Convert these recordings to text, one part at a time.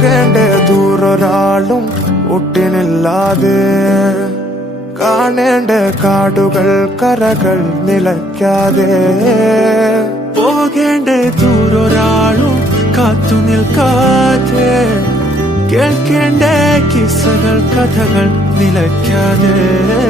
പോകേണ്ട? ദൂരൊരാളും ഒട്ടിനില്ലാതെ. കാണേണ്ട? കാടുകൾ കരകൾ നിലയ്ക്കാതെ. പോകേണ്ട? ദൂരൊരാളും കാത്തു നിൽക്കാതെ. കേൾക്കേണ്ട? കിസകൾ കഥകൾ നിലയ്ക്കാതെ.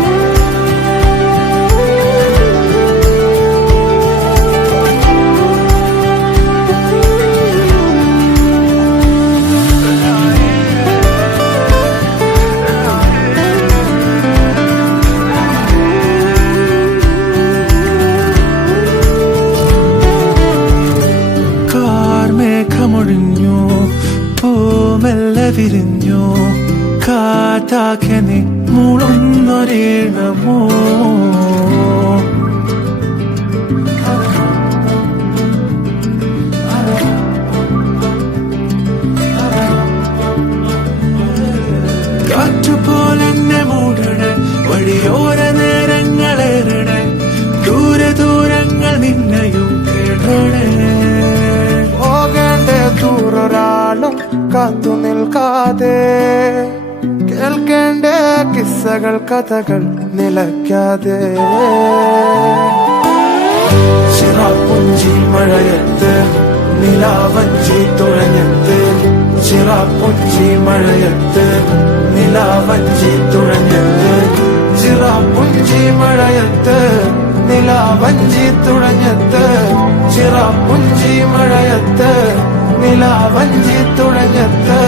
കാർമേഘമൊഴിഞ്ഞു പൂമെല്ലെ വിരിഞ്ഞു കാറ്റാക്കെ നീ മൂളുന്നൊരീണമോ കാത്തു നിൽക്കാതെ കേൾക്കേണ്ട കിസ്സകൾ കഥകൾ നിലയ്ക്കാതെ. ചിറാപ്പുഞ്ചി മഴയത്ത് നിലാവഞ്ചി തുഴഞ്ഞത്ത്. ചിറാപ്പുഞ്ചി മഴയത്ത് നിലാവഞ്ചി തുഴഞ്ഞത്ത്. ചിറാപ്പുഞ്ചി മഴയത്ത് നിലാവഞ്ചി തുഴഞ്ഞത്ത്. ചിറാപ്പുഞ്ചി മഴയത്ത് നിലാവഞ്ചി തുഴഞ്ഞത്ത്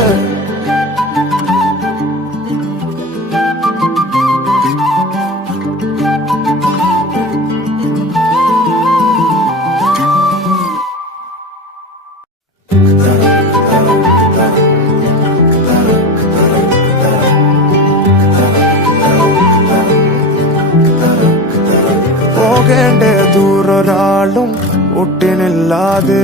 പോകേണ്ട ദൂരൊരാളും ഒട്ടിനില്ലാതെ.